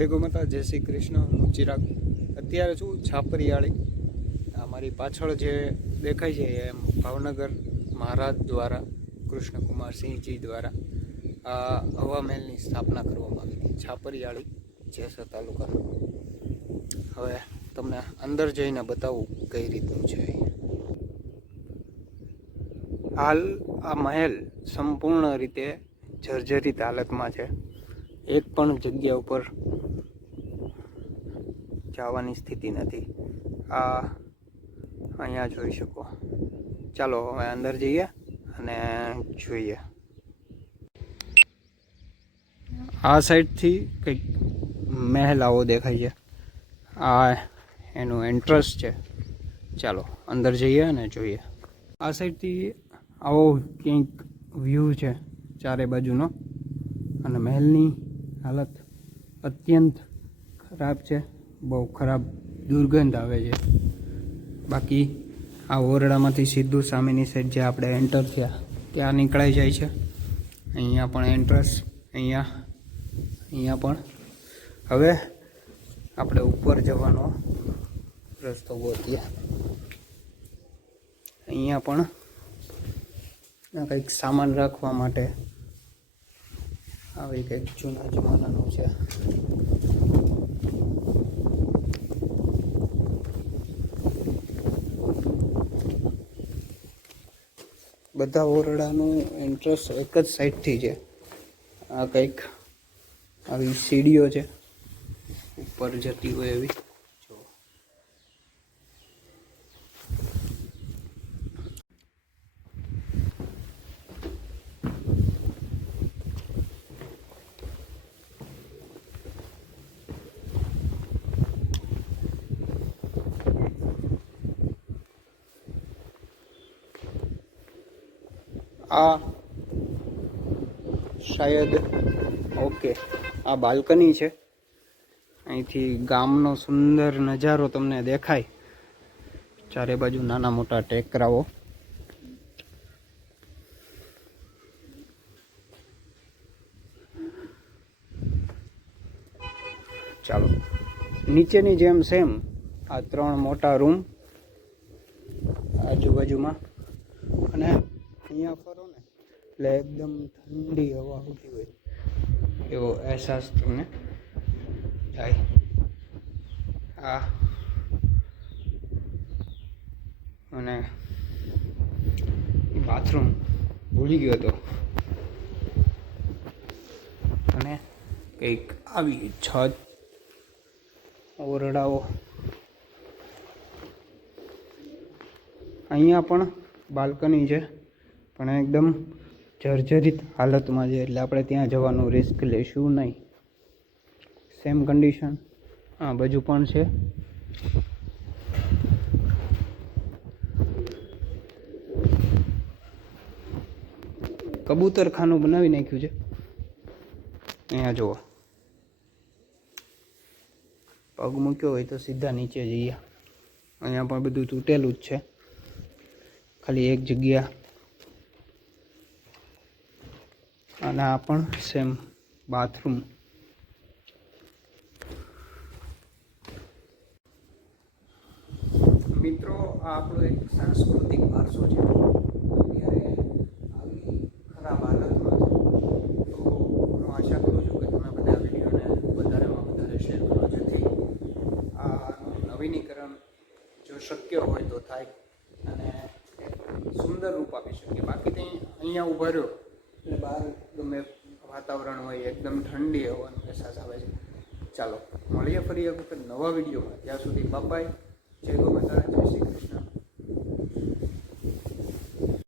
જય ગોમાતા, જય શ્રી કૃષ્ણ. હું ચિરાગ અત્યારે છું છાપરિયાળી. અમારી પાછળ જે દેખાય છે એમ ભાવનગર મહારાજ દ્વારા કૃષ્ણકુમાર સિંહજી દ્વારા આ હવા મહેલની સ્થાપના કરવામાં આવી હતી છાપરિયાળી જેસર તાલુકામાં. હવે તમને અંદર જઈને બતાવું કઈ રીતનું છે. હાલ આ મહેલ સંપૂર્ણ રીતે જર્જરિત હાલતમાં છે. એક પણ જગ્યા ઉપર જવાની સ્થિતિ નથી. આ અહીંયા જોઈ શકો. ચાલો હવે અંદર જઈએ અને જોઈએ. આ સાઈડથી કંઈક મહેલ આવો દેખાય છે. આ એનું એન્ટ્રન્સ છે. ચાલો અંદર જઈએ અને જોઈએ. આ સાઈડથી આવો કંઈક વ્યૂ છે ચારે બાજુનો, અને મહેલની હાલત અત્યંત ખરાબ છે. બહુ ખરાબ દુર્ગંધ આવે છે. બાકી આ ઓરડામાંથી સીધું સામેની સાઈડ જે આપણે એન્ટર થયા ત્યાં નીકળાઈ જાય છે. અહીંયા પણ એન્ટ્રન્સ, અહીંયા પણ. હવે આપણે ઉપર જવાનો રસ્તો ગોતીએ. અહીંયા પણ કંઈક સામાન રાખવા માટે આવી કંઈક જૂના જમાનાનું છે. બધા ઓરડાનું એન્ટ્રન્સ એક જ સાઈડથી છે. આ કંઈક આવી સીડીઓ છે ઉપર જતી હોય એવી. જો આ શાયદ ઓકે આ બાલ્કની છે. અહીંથી ગામનો સુંદર નજારો તમને દેખાય. ચારે બાજુ નાના મોટા ટેકરાઓ. ચાલો નીચેની જેમ સેમ આ 3 મોટા રૂમ આજુબાજુમાં, અને અહીંયા ફરો ને એટલે એકદમ ઠંડી હવા આવતી હોય એવો અહેસાસ તમને થાય. આ અને બાથરૂમ ભૂલી ગયો હતો. અને કંઈક આવી છત ઓરડાઓ. અહીંયા પણ બાલ્કની છે પણ એકદમ જર્જરિત હાલતમાં છે, એટલે આપણે ત્યાં જવાનું રિસ્ક લેશું નહીં. સેમ કન્ડિશન આ બાજુ પણ છે. કબૂતરખાનું બનાવી નાખ્યું છે. અહીંયા જુઓ, પગ મૂક્યો હોય તો સીધા નીચે જઈએ. અહીંયા પણ બધું તૂટેલું જ છે, ખાલી એક જગ્યા. અને આ પણ સેમ બાથરૂમ. મિત્રો, આ આપણો એક સાંસ્કૃતિક વારસો છે. અત્યારે આવી ખરાબ હાલતમાં છે. તો હું આશા કરું છું કે તમે બધા વિડીયોને વધારેમાં વધારે શેર કરો, જેથી આ નવીનીકરણ જો શક્ય હોય તો થાય અને સુંદર રૂપ આપી શકીએ. બાકી તે અહીંયા ઊભા રહ્યો એટલે બહાર ગમે વાતાવરણ હોય એકદમ ઠંડી હવાનો અહેસાસ આવે છે. ચાલો મળીએ ફરી એક વખત નવા વિડીયોમાં. ત્યાં સુધી બાય. જય ગોમાતા, જય શ્રી કૃષ્ણ.